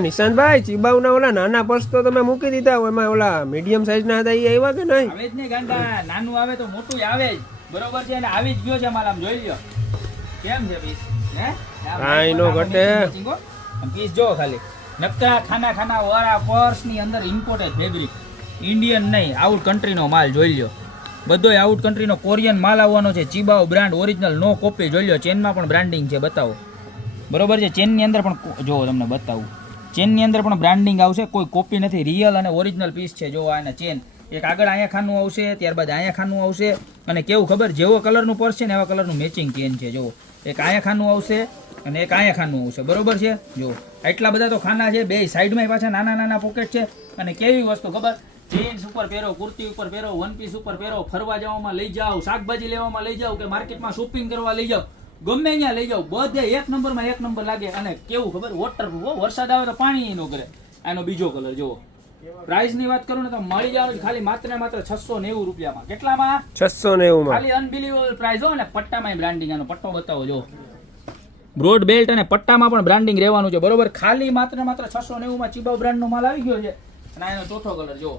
નિશાંતભાઈ ચીબાવના ઓલા નાના પર્સ તો તમે મૂકી દીધા હોય, એમાં ઓલા મીડિયમ સાઈઝ ના હતા એ આવ્યા કે નહીં? આવે જ ને ગાંડા, નાનું આવે તો મોટું આવે જ, બરોબર છે. અને આવી જ ગયો છે માલ, આમ જોઈ લ્યો કેમ છે પીસ. હે કાઈ નો ઘટે. પીસ જો ખાલી નકરા ખાના ખાના વાળા પર્સ ની અંદર ઇમ્પોર્ટેડ ફેબ્રિક, ઇન્ડિયન નહીં, આઉટ કન્ટ્રી નો માલ જોઈ લ્યો. બધોય આઉટ કન્ટ્રી નો કોરિયન માલ આવવાનો છે. ચીબાઓ બ્રાન્ડ ઓરિજિનલ, નો કોપી. જોઈ લ્યો ચેનમાં પણ બ્રાન્ડિંગ છે, બતાવો. બરોબર છે. ચેનની અંદર પણ જો તમને બતાવું, ચેનની અંદર પણ બ્રાન્ડિંગ આવશે, કોઈ કોપી નથી, રિયલ અને ઓરિજિનલ પીસ છે. જો આના ચેન એક આગળ અહીંયા ખાનું આવશે, ત્યારબાદ અહીંયા ખાનું આવશે. અને કેવું ખબર, જેવો કલરનું પર્સ છે ને એવા કલરનું મેચિંગ ચેન છે. જો એક અહીંયા ખાનું આવશે અને એક અહીંયા ખાનું આવશે, બરોબર છે. જો એટલા બધા તો ખાના છે, બે સાઈડમાં પાછા નાના નાના પોકેટ છે. અને કેવી વસ્તુ ખબર, જીન્સ ઉપર પહેરો, કુર્તી ઉપર પહેરો, વન પીસ ઉપર પહેરો, ફરવા જવામાં લઈ જાઓ, શાકભાજી લેવામાં લઈ જાઓ, કે માર્કેટમાં શોપિંગ કરવા લઈ જાઓ, ગમે અહીંયા લઈ જાઓ, બધે એક નંબરમાં એક નંબર લાગે. અને કેવું ખબર, વોટરપ્રૂફ, વરસાદ આવે તો પાણી નો કરે. આનો બીજો કલર જુઓ. પ્રાઇસ ની વાત કરું ને તો મળી જાવ ખાલી માત્ર 690 રૂપિયામાં. કેટલામાં? 690 માં. ખાલી અનબિલીવેબલ પ્રાઇસ હો. અને પટ્ટામાં બ્રાન્ડિંગ, આનો પટ્ટો બતાવો જો. બ્રોડ બેલ્ટ અને પટ્ટામાં પણ બ્રાન્ડિંગ રહેવાનું છે, બરોબર. ખાલી માત્ર 690 માં ચીબાવ બ્રાન્ડ નો માલ આવી ગયો છે. અને આનો ચોથો કલર જો.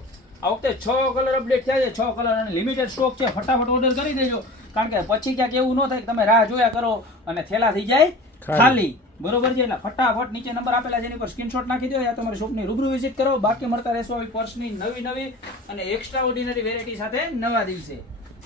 આ વખતે 6 કલર અપડેટ થયા છે, 6 કલર અને લિમિટેડ સ્ટોક છે. ફટાફટ ઓર્ડર કરી દેજો, કારણ કે પછી ક્યાંક એવું ન થાય કે તમે રાહ જોયા કરો અને થેલા થઈ જાય ખાલી, બરોબર છે. એટલે ફટાફટ નીચે નંબર આપેલા છે એની પર સ્ક્રીનશોટ નાખી દો, યા તમારી શોપની રૂબરૂ વિઝિટ કરો. બાકી મળતા રહેશો આવી પર્સની નવી નવી અને એક્સ્ટ્રા ઓર્ડિનરી વેરાયટી સાથે નવા દિવસે.